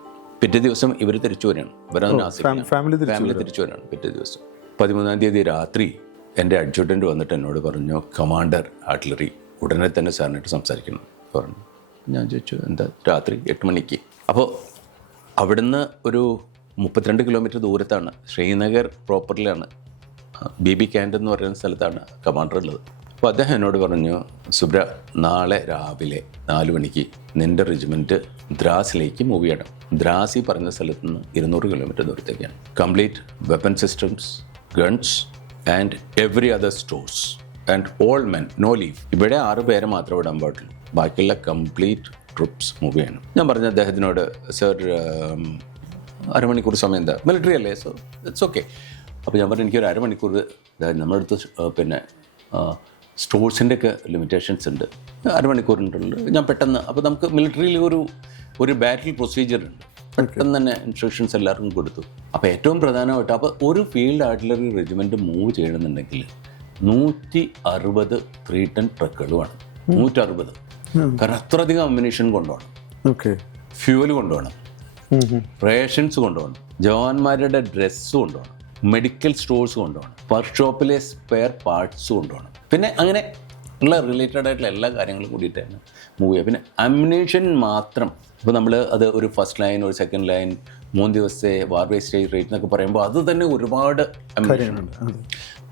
പിറ്റേ ദിവസം ഇവർ തിരിച്ചു വരികയാണ്. ഇവരതിന്. ഫാമിലി തിരിച്ചു വരികയാണ്. പിറ്റേ ദിവസം. പതിമൂന്നാം തീയതി രാത്രി എന്റെ അഡ്ജുട്ടന്റ് വന്നിട്ട് എന്നോട് പറഞ്ഞു കമാൻഡർ ആർട്ടിലറി ഉടനെ തന്നെ സാറിനായിട്ട് സംസാരിക്കണം പറഞ്ഞു. ഞാൻ ചോദിച്ചു എന്താ രാത്രി എട്ട് മണിക്ക്? അപ്പോൾ അവിടുന്ന് ഒരു മുപ്പത്തിരണ്ട് കിലോമീറ്റർ ദൂരത്താണ്. ശ്രീനഗർ പ്രോപ്പറിലാണ് ബി ബി ക്യാൻഡ് എന്ന് പറയുന്ന സ്ഥലത്താണ് കമാൻഡർ ഉള്ളത്. അപ്പോൾ അദ്ദേഹം എന്നോട് പറഞ്ഞു സുബ്ര നാളെ രാവിലെ നാല് മണിക്ക് നിന്റെ റെജിമെന്റ് ദ്രാസിലേക്ക് മൂവ് ചെയ്യണം. ദ്രാസി പറഞ്ഞ സ്ഥലത്ത് നിന്ന് ഇരുന്നൂറ് kilometre ദൂരത്തേക്കാണ്. Complete weapon systems guns and every other stores and all men no leave ഇവിടെ ആറ് പേരെ മാത്രം വിടാൻ പാടുള്ളൂ. ബാക്കിയുള്ള കംപ്ലീറ്റ് ട്രിപ്സ് മൂവ് ചെയ്യണം. ഞാൻ പറഞ്ഞ അദ്ദേഹത്തിനോട് സർ അരമണിക്കൂർ സമയം എന്താ? മിലിറ്ററി അല്ലേ സോ ഇറ്റ്സ് ഓക്കെ അപ്പോൾ ഞാൻ പറഞ്ഞു എനിക്കൊരു അരമണിക്കൂർ നമ്മുടെ അടുത്ത് പിന്നെ സ്റ്റോഴ്സിന്റെ ഒക്കെ ലിമിറ്റേഷൻസ് ഉണ്ട്. അരമണിക്കൂറിന്റെ ഞാൻ പെട്ടെന്ന് അപ്പോൾ നമുക്ക് മിലിറ്ററിയിൽ ഒരു ഒരു ബാറ്റിൽ പ്രൊസീജിയർ ഉണ്ട്. പെട്ടെന്ന് തന്നെ ഇൻസ്ട്രക്ഷൻസ് എല്ലാവർക്കും കൊടുത്തു. അപ്പോൾ ഏറ്റവും പ്രധാനമായിട്ട് അപ്പോൾ ഒരു ഫീൽഡ് ആർട്ടിലറി റെജിമെന്റ് മൂവ് ചെയ്യണമെന്നുണ്ടെങ്കിൽ നൂറ്റി അറുപത് ത്രീ ടൺ ട്രക്കുകളുമാണ് നൂറ്ററുപത്. കാരണം അത്രയധികം അമ്മിനേഷൻ കൊണ്ടുപോകണം. ഓക്കെ. ഫ്യൂവൽ കൊണ്ടുപോകണം. റേഷൻസ് കൊണ്ടുപോകണം. ജവാന്മാരുടെ ഡ്രസ്സ് കൊണ്ടുപോകണം. മെഡിക്കൽ സ്റ്റോഴ്സ് കൊണ്ടുപോകണം. വർക്ക്ഷോപ്പിലെ സ്പെയർ പാർട്സും കൊണ്ടുപോകണം. പിന്നെ അങ്ങനെ ഉള്ള റിലേറ്റഡ് ആയിട്ടുള്ള എല്ലാ കാര്യങ്ങളും കൂടിയിട്ടാണ് മൂവ് ചെയ്യുക പിന്നെ അമ്യൂണേഷൻ മാത്രം. ഇപ്പോൾ നമ്മൾ അത് ഒരു ഫസ്റ്റ് ലൈൻ ഒരു സെക്കൻഡ് ലൈൻ മൂന്ന് ദിവസത്തെ വാർ വേസ്റ്റേജ് റേറ്റ് എന്നൊക്കെ പറയുമ്പോൾ അത് തന്നെ ഒരുപാട് ഉണ്ട്.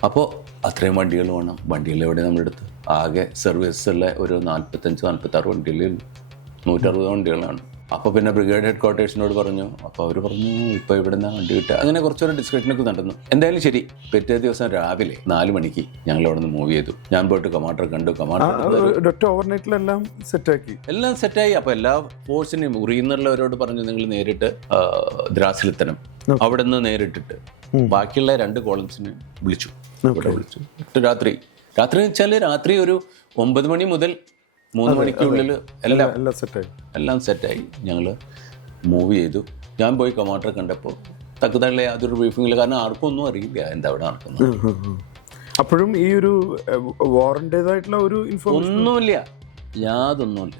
അപ്പോൾ അത്രയും വണ്ടികൾ വേണം. വണ്ടികൾ എവിടെ നമ്മുടെ അടുത്ത്? ആകെ സർവീസുള്ള ഒരു നാൽപ്പത്തഞ്ച് നാൽപ്പത്താറ് വണ്ടികളിൽ നൂറ്ററുപത് വണ്ടികളാണ്. അപ്പോൾ പിന്നെ ബ്രിഗേഡ് ഹെഡ് ക്വാർട്ടേഴ്സിനോട് പറഞ്ഞു. അപ്പോൾ അവർ പറഞ്ഞു ഇപ്പോൾ ഇവിടെ നിന്ന് വണ്ടി കിട്ടുക. അങ്ങനെ കുറച്ചൊരു ഡിസ്കഷനൊക്കെ നടന്നു. എന്തായാലും ശരി പിറ്റേ ദിവസം രാവിലെ നാല് മണിക്ക് ഞങ്ങൾ അവിടെ നിന്ന് മൂവ് ചെയ്തു. ഞാൻ പോയിട്ട് കമാൻഡർ കണ്ടു. ഒറ്റ ഓവർനൈറ്റിലെല്ലാം സെറ്റാക്കി എല്ലാം സെറ്റായി അപ്പോൾ എല്ലാ ഫോഴ്സിനെയും ഉറിയുന്നുള്ളവരോട് പറഞ്ഞു നിങ്ങൾ നേരിട്ട് ദ്രാസിലെത്തണം. അവിടെ നിന്ന് നേരിട്ടിട്ട് ബാക്കിയുള്ള രണ്ട് കോളംസിനെ വിളിച്ചു. ഇവിടെ വിളിച്ചു. രാത്രി രാത്രി വെച്ചാൽ രാത്രി ഒരു ഒമ്പത് മണി മുതൽ മൂന്ന് മണിക്കുള്ളിൽ എല്ലാം എല്ലാം സെറ്റായി. എല്ലാം സെറ്റായി. ഞങ്ങൾ മൂവ് ചെയ്തു. ഞാൻ പോയി കമാൻഡറെ കണ്ടപ്പോൾ തക്കതള്ള യാതൊരു ബ്രീഫിംഗിൽ കാരണം ആർക്കും ഒന്നും അറിയില്ല എന്താ അവിടെ നടക്കുന്നത്. അപ്പോഴും ഈ ഒരു വാറന്റേതായിട്ടുള്ള ഒരു ഒന്നുമില്ല. യാതൊന്നുമില്ല.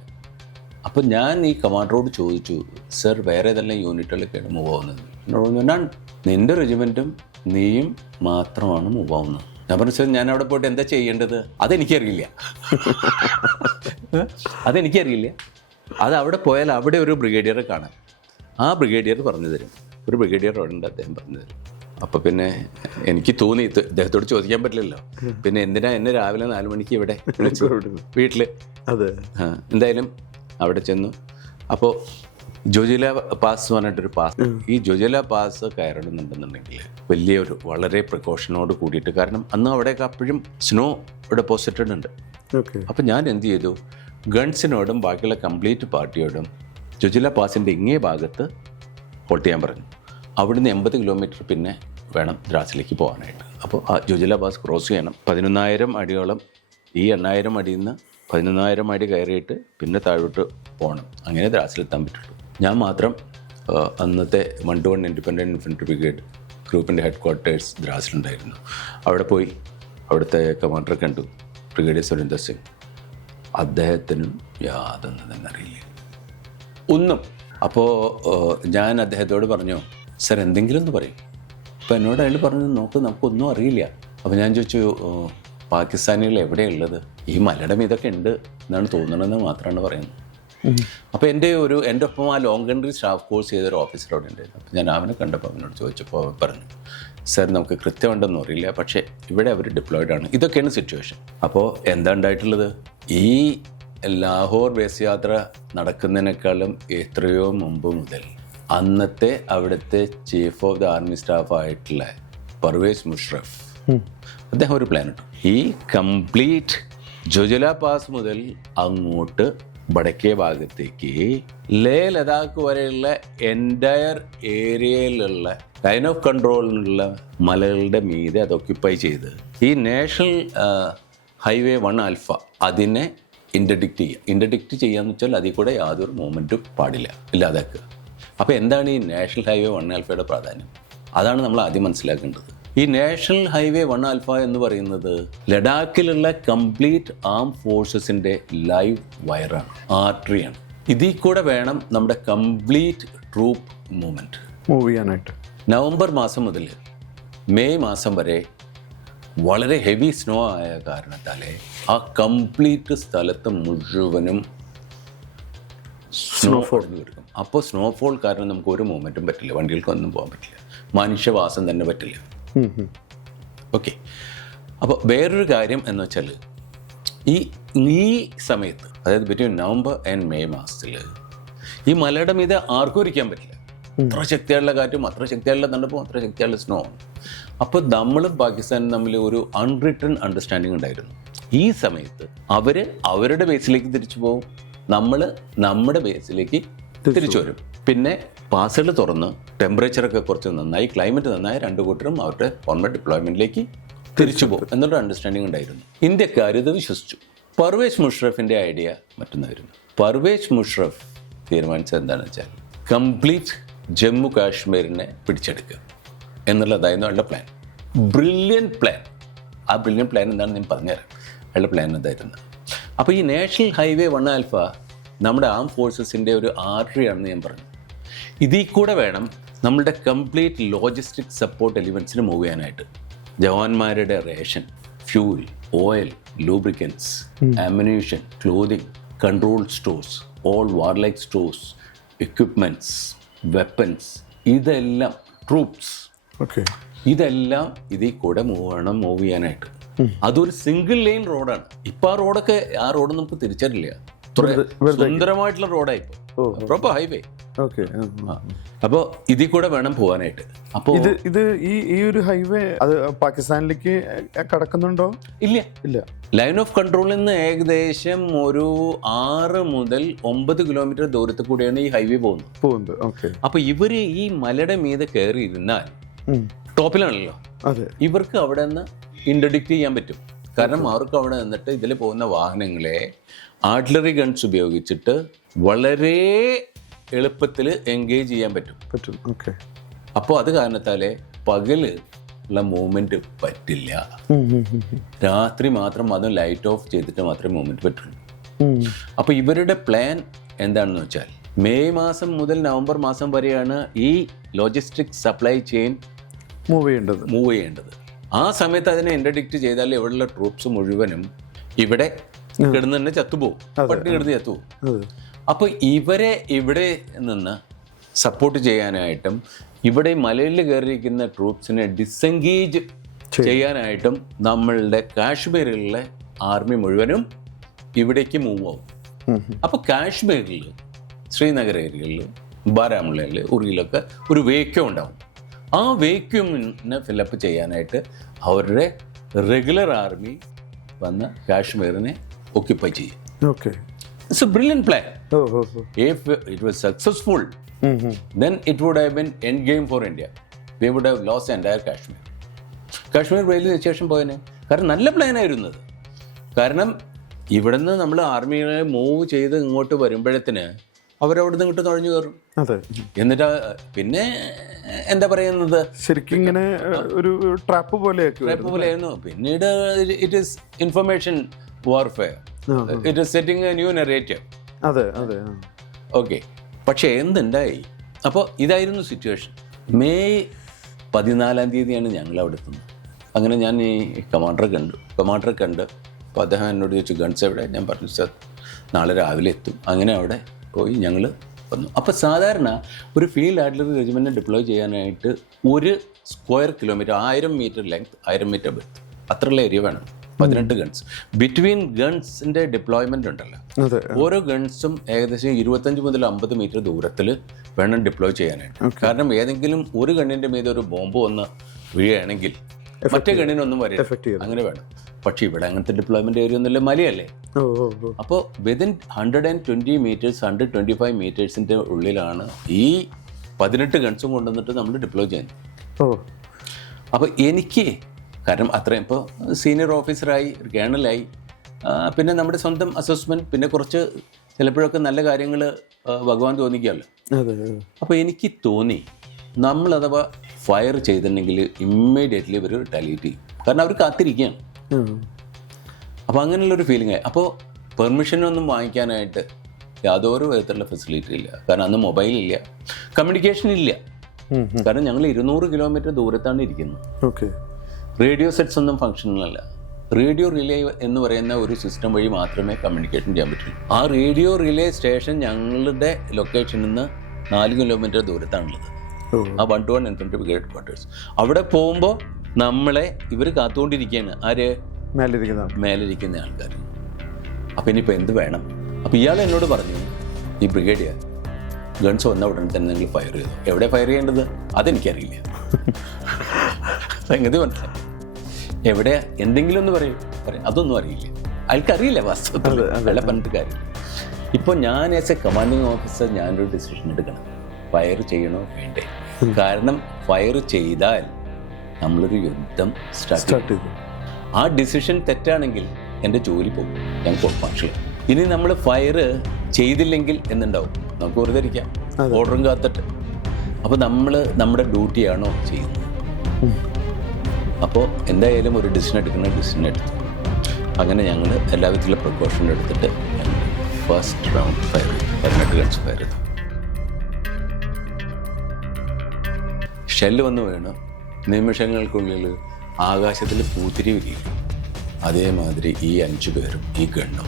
അപ്പം ഞാൻ ഈ കമാൻഡറോട് ചോദിച്ചു സർ വേറെ ഏതെല്ലാം യൂണിറ്റുകളിലേക്കാണ് മൂവ് ആവുന്നത്? എന്നോട് പറഞ്ഞു ഞാൻ നിന്റെ റെജിമെന്റും നീയും മാത്രമാണ് മൂവ് ആവുന്നത്. ഞാൻ പറഞ്ഞു സാർ ഞാൻ അവിടെ പോയിട്ട് എന്താ ചെയ്യേണ്ടത്? അതെനിക്കറിയില്ല. അതെനിക്കറിയില്ല. അത് അവിടെ പോയാൽ അവിടെ ഒരു ബ്രിഗേഡിയറെ കാണാം. ആ ബ്രിഗേഡിയർ പറഞ്ഞു തരും. ഒരു ബ്രിഗേഡിയർ അവിടെ ഉണ്ട് അദ്ദേഹം പറഞ്ഞു തരും. അപ്പോൾ പിന്നെ എനിക്ക് തോന്നി അദ്ദേഹത്തോട് ചോദിക്കാൻ പറ്റില്ലല്ലോ. പിന്നെ എന്തിനാ എന്നെ രാവിലെ നാല് മണിക്ക് ഇവിടെ വീട്ടിൽ അതെ. എന്തായാലും അവിടെ ചെന്നു. അപ്പോൾ ജോജില പാസ് എന്ന് പറഞ്ഞിട്ടൊരു പാസ്. ഈ ജോജില പാസ് കയറണമെന്നുണ്ടെന്നുണ്ടെങ്കിൽ വലിയൊരു വളരെ പ്രിക്കോഷനോട് കൂടിയിട്ട് കാരണം അന്ന് അവിടെയൊക്കെ അപ്പോഴും സ്നോ ഡെപ്പോസിറ്റഡ് ഉണ്ട് അപ്പം ഞാൻ എന്ത് ചെയ്തു? ഗൺസിനോടും ബാക്കിയുള്ള കംപ്ലീറ്റ് പാർട്ടിയോടും ജോജില പാസിന്റെ ഇങ്ങേ ഭാഗത്ത് ഹോൾട്ട് ചെയ്യാൻ പറഞ്ഞു. അവിടുന്ന് എൺപത് കിലോമീറ്റർ പിന്നെ വേണം ദ്രാസിലേക്ക് പോകാനായിട്ട്. അപ്പോൾ ആ ജോജില പാസ് ക്രോസ് ചെയ്യണം. പതിനൊന്നായിരം അടിയോളം ഈ എണ്ണായിരം അടിയിൽ നിന്ന് പതിനൊന്നായിരം അടി കയറിയിട്ട് പിന്നെ താഴോട്ട് പോകണം. അങ്ങനെ ദ്രാസിലെത്താൻ പറ്റുള്ളൂ. ഞാൻ മാത്രം അന്നത്തെ one two one independent infantry brigade ഗ്രൂപ്പിന്റെ ഹെഡ് ക്വാർട്ടേഴ്സ് ദ്രാസിലുണ്ടായിരുന്നു. അവിടെ പോയി അവിടുത്തെ കമാൻഡർ കണ്ടു ബ്രിഗേഡിയർ സുരേന്ദർ സിംഗ്. അദ്ദേഹത്തിനും യാതൊന്നും തന്നെ അറിയില്ല. ഒന്നും. അപ്പോൾ ഞാൻ അദ്ദേഹത്തോട് പറഞ്ഞു സർ എന്തെങ്കിലും ഒന്ന് പറയും. അപ്പോൾ എന്നോട് അയാൾ പറഞ്ഞു നോക്ക് നമുക്കൊന്നും അറിയില്ല. അപ്പോൾ ഞാൻ ചോദിച്ചു "ഓ, പാകിസ്ഥാനികൾ എവിടെയുള്ളത് ഈ മലയുടെ ഇതൊക്കെ ഉണ്ട് എന്നാണ് തോന്നണമെന്ന് മാത്രമാണ് പറയുന്നത്. അപ്പോൾ എന്റെ ഒരു എന്റെ ഒപ്പം ആ ലോങ് കൺട്രി സ്റ്റാഫ് കോഴ്സ് ചെയ്തൊരു ഓഫീസർ അവിടെ ഉണ്ടായിരുന്നു. അപ്പോൾ ഞാൻ അവനെ കണ്ടപ്പോൾ അവനോട് ചോദിച്ചപ്പോൾ അവൻ പറഞ്ഞു സർ നമുക്ക് കൃത്യമുണ്ടെന്ന് അറിയില്ല പക്ഷേ ഇവിടെ അവർ ഡിപ്ലോയിഡ് ആണ്. ഇതൊക്കെയാണ് സിറ്റുവേഷൻ അപ്പോൾ എന്താ ഉണ്ടായിട്ടുള്ളത്? ഈ ലാഹോർ ബേസ് യാത്ര നടക്കുന്നതിനേക്കാളും എത്രയോ മുമ്പ് മുതൽ അന്നത്തെ അവിടുത്തെ chief of the army staff ആയിട്ടുള്ള പർവേസ് മുഷ്റഫ് അദ്ദേഹം ഒരു പ്ലാൻ ഇട്ടു. ഈ കംപ്ലീറ്റ് ജുജല പാസ് മുതൽ അങ്ങോട്ട് വടക്കേ ഭാഗത്തേക്ക് ലേ ലഡാക്ക് വരെയുള്ള എന്റയർ ഏരിയയിലുള്ള ലൈൻ ഓഫ് കൺട്രോളിലുള്ള മലകളുടെ മീതെ അത് ഒക്യുപ്പൈ ചെയ്ത് ഈ നാഷണൽ ഹൈവേ വൺ ആൽഫ അതിനെ ഇന്റർഡിക്റ്റ് ചെയ്യുക ഇന്റർഡിക്റ്റ് ചെയ്യാന്ന് വെച്ചാൽ അതിൽ കൂടെ യാതൊരു മൂവ്മെന്റും പാടില്ല ഇല്ലാതാക്കുക. അപ്പോൾ എന്താണ് ഈ നാഷണൽ ഹൈവേ വൺ ആൽഫയുടെ പ്രാധാന്യം? അതാണ് നമ്മൾ ആദ്യം മനസ്സിലാക്കേണ്ടത്. ഈ നാഷണൽ ഹൈവേ വൺ ആൽഫ എന്ന് പറയുന്നത് ലഡാക്കിലുള്ള കംപ്ലീറ്റ് ആം ഫോഴ്സസിന്റെ ലൈവ് വയറാണ് ആർട്ടറിയാണ്. ഇതിൽ കൂടെ വേണം നമ്മുടെ കംപ്ലീറ്റ് ട്രൂപ്പ് മൂവ്മെന്റ്. മൂവ് ചെയ്യാനായിട്ട്. നവംബർ മാസം മുതൽ മെയ് മാസം വരെ വളരെ ഹെവി സ്നോ ആയ കാരണത്താൽ ആ കംപ്ലീറ്റ് സ്ഥലത്ത് മുഴുവനും സ്നോഫോൾ എടുക്കും അപ്പോൾ സ്നോഫോൾ കാരണം നമുക്ക് ഒരു മൂവ്മെന്റും പറ്റില്ല വണ്ടികൾക്കൊന്നും പോകാൻ പറ്റില്ല മനുഷ്യവാസം തന്നെ പറ്റില്ല. ഓക്കെ. അപ്പോൾ വേറൊരു കാര്യം എന്ന് വെച്ചാൽ ഈ ഈ സമയത്ത് അതായത് ബിറ്റ്വീൻ നവംബർ ആൻഡ് മെയ് മാസത്തിൽ ഈ മലയുടെ മീതെ ആർക്കും ഇരിക്കാൻ പറ്റില്ല. അത്ര ശക്തിയുള്ള കാറ്റും അത്ര ശക്തിയുള്ള തണുപ്പും അത്ര ശക്തിയുള്ള സ്നോ അപ്പോൾ നമ്മളും പാകിസ്ഥാനും തമ്മിൽ ഒരു അൺറിട്ടൺ അണ്ടർസ്റ്റാൻഡിങ് ഉണ്ടായിരുന്നു. ഈ സമയത്ത് അവർ അവരുടെ ബേസിലേക്ക് തിരിച്ചു പോകും നമ്മൾ നമ്മുടെ ബേസിലേക്ക് തിരിച്ചു വരും. പിന്നെ പാസുകൾ തുറന്ന് ടെമ്പറേച്ചറൊക്കെ കുറച്ച് നന്നായി ക്ലൈമറ്റ് നന്നായി രണ്ട് കൂട്ടരും അവരുടെ ഫോർമൽ ഡിപ്ലോയ്മെന്റിലേക്ക് തിരിച്ചു പോകും എന്നൊരു അണ്ടർസ്റ്റാൻഡിംഗ് ഉണ്ടായിരുന്നു. ഇന്ത്യക്കാർ ഇത് വിശ്വസിച്ചു. പർവേഷ് മുഷറഫിന്റെ ഐഡിയ മറ്റൊന്നായിരുന്നു. പർവേഷ് മുഷ്റഫ് തീരുമാനിച്ചത് എന്താണെന്ന് വെച്ചാൽ കംപ്ലീറ്റ് ജമ്മു കാശ്മീരിനെ പിടിച്ചെടുക്കുക എന്നുള്ളതായിരുന്നു അയാളുടെ പ്ലാൻ ബ്രില്യൻ പ്ലാൻ ആ ബ്രില്യൻ പ്ലാൻ എന്താണെന്ന് ഞാൻ പറഞ്ഞുതരാം. അയാളുടെ പ്ലാൻ എന്തായിരുന്നു? അപ്പോൾ ഈ നാഷണൽ ഹൈവേ വൺ ആൽഫ നമ്മുടെ ആം ഫോഴ്സസിന്റെ ഒരു ആർട്ടറിയാണെന്ന് ഞാൻ പറഞ്ഞു. ഇതിൽ കൂടെ വേണം നമ്മളുടെ കംപ്ലീറ്റ് ലോജിസ്റ്റിക് സപ്പോർട്ട് എലിമെൻസിന് മൂവ് ചെയ്യാനായിട്ട്. ജവാന്മാരുടെ ration fuel oil lubricants ammunition clothing control stores all warlike stores equipments weapons ഇതെല്ലാം ട്രൂപ്സ് ഓക്കെ ഇതെല്ലാം ഇതിൽ കൂടെ മൂവ് വേണം മൂവ് ചെയ്യാനായിട്ട്. അതൊരു സിംഗിൾ ലൈൻ റോഡാണ് ഇപ്പം ആ റോഡൊക്കെ ആ റോഡ് നമുക്ക് തിരിച്ചറിയില്ല. സുന്ദരമായിട്ടുള്ള റോഡായി. പ്രോപ്പർ ഹൈവേ ഓക്കെ അപ്പോൾ ഇതിൽ കൂടെ വേണം പോകാനായിട്ട് അപ്പോൾ ഇത് ഇത് ഈ ഈ ഒരു ഹൈവേ അത് പാകിസ്ഥാനിലേക്ക് കടക്കുന്നുണ്ടോ? ഇല്ല. ഇല്ല. ലൈൻ ഓഫ് കൺട്രോളിൽ നിന്ന് ഏകദേശം ഒരു ആറ് മുതൽ ഒമ്പത് കിലോമീറ്റർ ദൂരത്തിൽ കൂടിയാണ് ഈ ഹൈവേ പോകുന്നത്. പോകുന്നത്. ഓക്കെ. അപ്പോൾ ഇവർ ഈ മലയുടെ മീതെ കയറി ഇരുന്നാൽ ടോപ്പിലാണല്ലോ. അതെ. ഇവർക്ക് അവിടെ നിന്ന് ഇൻട്രഡിക്റ്റ് ചെയ്യാൻ പറ്റും. കാരണം അവർക്ക് അവിടെ നിന്നിട്ട് ഇതിൽ പോകുന്ന വാഹനങ്ങളെ ആർട്ടിലറി ഗൺസ് ഉപയോഗിച്ചിട്ട് വളരെ എളുപ്പത്തിൽ എൻഗേജ് ചെയ്യാൻ പറ്റും. പറ്റും. ഓക്കെ അപ്പോൾ അത് കാരണത്താലേ പകൽ ഉള്ള മൂവ്മെന്റ് പറ്റില്ല. രാത്രി മാത്രം അതും ലൈറ്റ് ഓഫ് ചെയ്തിട്ട് മാത്രമേ മൂവ്മെന്റ് പറ്റുള്ളൂ. അപ്പോൾ ഇവരുടെ പ്ലാൻ എന്താണെന്ന് വെച്ചാൽ മെയ് മാസം മുതൽ നവംബർ മാസം വരെയാണ് ഈ ലോജിസ്റ്റിക് സപ്ലൈ ചെയിൻ മൂവ് ചെയ്യേണ്ടത്. മൂവ് ചെയ്യേണ്ടത്. ആ സമയത്ത് അതിനെ ഇൻട്രഡിക്റ്റ് ചെയ്താൽ ഇവിടെയുള്ള ട്രൂപ്സ് മുഴുവനും ഇവിടെ കിടന്ന് തന്നെ ചത്തുപോകും പട്ടിണി കിടന്ന് ചത്തുപോകും അപ്പോൾ അപ്പൊ ഇവരെ ഇവിടെ നിന്ന് സപ്പോർട്ട് ചെയ്യാനായിട്ടും ഇവിടെ മലയിൽ കയറിയിരിക്കുന്ന ട്രൂപ്സിനെ ഡിസെങ്കേജ് ചെയ്യാനായിട്ടും നമ്മളുടെ കാശ്മീരിലെ ആർമി മുഴുവനും ഇവിടേക്ക് മൂവ് ആവും. അപ്പോൾ കാശ്മീരിൽ ശ്രീനഗർ ഏരിയയിൽ ബാരാമുള്ളയിൽ ഉറിയിലൊക്കെ ഒരു വേക്കം ഉണ്ടാവും. ആ വേക്യൂമിനെ ഫില്ലപ്പ് ചെയ്യാനായിട്ട് അവരുടെ റെഗുലർ ആർമി വന്ന് കാശ്മീരിനെ ഒക്യുപ്പൈ ചെയ്യും. Okay it's a brilliant plan oh it was successful then it would have been then game for India we would have lost India. Kashmir Kashmir വെയിൽ ശേഷം പോയതിന് കാരണം നല്ല പ്ലാൻ ആയിരുന്നത് കാരണം ഇവിടുന്ന് നമ്മൾ ആർമിയെ മൂവ് ചെയ്ത് ഇങ്ങോട്ട് വരുമ്പോഴത്തിന് അവരവിടുന്ന് ഇങ്ങോട്ട് തുഴഞ്ഞു കയറും. അതെ. എന്നിട്ട് പിന്നെ എന്താ പറയുന്നത്? ശരിക്കും ഇങ്ങനെ ഒരു ട്രാപ്പ് പോലെ ട്രാപ്പ് പോലെയായിരുന്നു. പിന്നീട് it is information warfare it is setting a new narrative അതെ അതെ. ഓക്കെ പക്ഷേ എന്തുണ്ടായി? അപ്പോൾ ഇതായിരുന്നു സിറ്റുവേഷൻ മെയ് പതിനാലാം തീയതിയാണ് ഞങ്ങൾ അവിടെ എത്തുന്നത്. അങ്ങനെ ഞാൻ ഈ കമാൻഡറെ കണ്ടു. കമാൻഡറെ കണ്ട് അപ്പോൾ അദ്ദേഹം എന്നോട് ചോദിച്ചു ഗൺസ് എവിടെ ഞാൻ പറഞ്ഞു സാർ നാളെ രാവിലെ എത്തും. അങ്ങനെ അവിടെ പോയി ഞങ്ങൾ വന്നു. അപ്പോൾ സാധാരണ ഒരു ഫീൽഡ് ആർട്ടിലറി റെജിമെന്റ് ഡിപ്ലോയ് ചെയ്യാനായിട്ട് ഒരു സ്ക്വയർ കിലോമീറ്റർ ആയിരം മീറ്റർ ലെങ്ത് ആയിരം മീറ്റർ ബെത്ത് അത്രയുള്ള ഏരിയ വേണം. പതിനെട്ട് ഗൺസ് ബിറ്റ്വീൻ ഗൺസിന്റെ ഡിപ്ലോയ്മെന്റ് ഉണ്ടല്ലോ. ഓരോ ഗൺസും ഏകദേശം ഇരുപത്തഞ്ച് മുതൽ അമ്പത് മീറ്റർ ദൂരത്തിൽ വേണം ഡിപ്ലോയ് ചെയ്യാനായിട്ട്. കാരണം ഏതെങ്കിലും ഒരു ഗണ്ണിന്റെ മീതെ ഒരു ബോംബ് വന്ന് വീഴുകയാണെങ്കിൽ മറ്റേ ഗണ്ണിനൊന്നും വരില്ല. അങ്ങനെ വേണം. പക്ഷേ ഇവിടെ അങ്ങനത്തെ ഡിപ്ലോയ്മെന്റ് ഏരിയ ഒന്നുമില്ല. മലയല്ലേ? അപ്പോൾ within hundred and twenty metres hundred twenty five മീറ്റേഴ്സിന്റെ ഉള്ളിലാണ് ഈ പതിനെട്ട് ഗൺസും കൊണ്ടുവന്നിട്ട് നമ്മൾ ഡിപ്ലോയ് ചെയ്യുന്നത്. അപ്പോൾ എനിക്ക് കാരണം അത്രയും ഇപ്പോൾ സീനിയർ ഓഫീസറായി കേണലായി പിന്നെ നമ്മുടെ സ്വന്തം അസസ്മെന്റ് പിന്നെ കുറച്ച് ചിലപ്പോഴൊക്കെ നല്ല കാര്യങ്ങൾ ഭഗവാൻ തോന്നിക്കുകയല്ലോ. അപ്പോൾ എനിക്ക് തോന്നി നമ്മൾ അഥവാ ഫയർ ചെയ്തിട്ടുണ്ടെങ്കിൽ ഇമ്മീഡിയറ്റ്ലി ഇവർ ടാലിയേറ്റ് ചെയ്യും. കാരണം അവർ കാത്തിരിക്കുകയാണ്. അപ്പോൾ അങ്ങനെയുള്ളൊരു ഫീലിംഗ് ആയി. അപ്പോൾ പെർമിഷൻ പെർമിഷനൊന്നും വാങ്ങിക്കാനായിട്ട് യാതൊരു വിധത്തിലുള്ള ഫെസിലിറ്റി ഇല്ല. കാരണം അന്ന് മൊബൈൽ ഇല്ല. കമ്മ്യൂണിക്കേഷൻ ഇല്ല. കാരണം ഞങ്ങൾ ഇരുന്നൂറ് കിലോമീറ്റർ ദൂരത്താണ് ഇരിക്കുന്നത്. ഓക്കെ റേഡിയോ സെറ്റ്സ് ഒന്നും ഫങ്ഷനല്ല റേഡിയോ റിലേ എന്ന് പറയുന്ന ഒരു സിസ്റ്റം വഴി മാത്രമേ കമ്മ്യൂണിക്കേഷൻ ചെയ്യാൻ പറ്റുള്ളൂ ആ റേഡിയോ റിലേ സ്റ്റേഷൻ ഞങ്ങളുടെ ലൊക്കേഷനിൽ നിന്ന് നാല് കിലോമീറ്റർ ദൂരത്താണുള്ളത്. ആ one two one infantry brigade quarters അവിടെ പോകുമ്പോൾ നമ്മളെ ഇവർ കാത്തുകൊണ്ടിരിക്കുകയാണ് ആര്? മേലിരിക്കുന്ന മേലിരിക്കുന്ന ആൾക്കാർ അപ്പം ഇനിയിപ്പോൾ എന്ത് വേണം? അപ്പോൾ ഇയാൾ എന്നോട് പറഞ്ഞു ഈ ബ്രിഗേഡിയർ ഗൺസ് വന്ന ഉടനെ തന്നെ നിങ്ങൾ ഫയർ ചെയ്തു. എവിടെ ഫയർ ചെയ്യേണ്ടത്? അതെനിക്കറിയില്ല. സംഗതി മനസ്സിലായി. എവിടെ? എന്തെങ്കിലും ഒന്ന് പറയും. പറയും. അതൊന്നും അറിയില്ല. അയാൾക്കറിയില്ല വാസ്തവത്തിൽ. അയാളെ പറഞ്ഞിട്ട് കാര്യം. ഇപ്പോൾ ഞാൻ ആസ് എ കമാൻഡിങ് ഓഫീസർ ഞാനൊരു ഡിസിഷൻ എടുക്കണം. ഫയർ ചെയ്യണോ? വേണ്ടേ. കാരണം ഫയർ ചെയ്താൽ നമ്മളൊരു യുദ്ധം സ്റ്റാർട്ട് ചെയ്തു. ആ ഡിസിഷൻ തെറ്റാണെങ്കിൽ എന്റെ ജോലി പോകും. ഞാൻ ഉറപ്പാക്ഷി ഇനി നമ്മൾ ഫയർ ചെയ്തില്ലെങ്കിൽ എന്നുണ്ടാവും. നമുക്ക് വെറുതെ ഇരിക്കാം. ഓർഡറും കാത്തിട്ട്. അപ്പോൾ നമ്മൾ നമ്മുടെ ഡ്യൂട്ടിയാണോ ചെയ്യുന്നത്? അപ്പോൾ എന്തായാലും ഒരു ഡിസിഷൻ എടുക്കുന്ന ഡിസിഷൻ എടുത്തു. അങ്ങനെ ഞങ്ങൾ എല്ലാ വിധത്തിലുള്ള പ്രിക്കോഷൻ എടുത്തിട്ട് ഫസ്റ്റ് റൗണ്ട് ഫയർ പതിനെട്ട് ഗൺസ് ഫയർ ചെയ്തു. ഷെല്ല് വന്ന് വീണ്. നിമിഷങ്ങൾക്കുള്ളിൽ ആകാശത്തിൽ പൂത്തിരി വിരിയും. അതേമാതിരി ഈ അഞ്ചു പേരും ഈ ഗണ്ണും.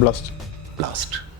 Blast blast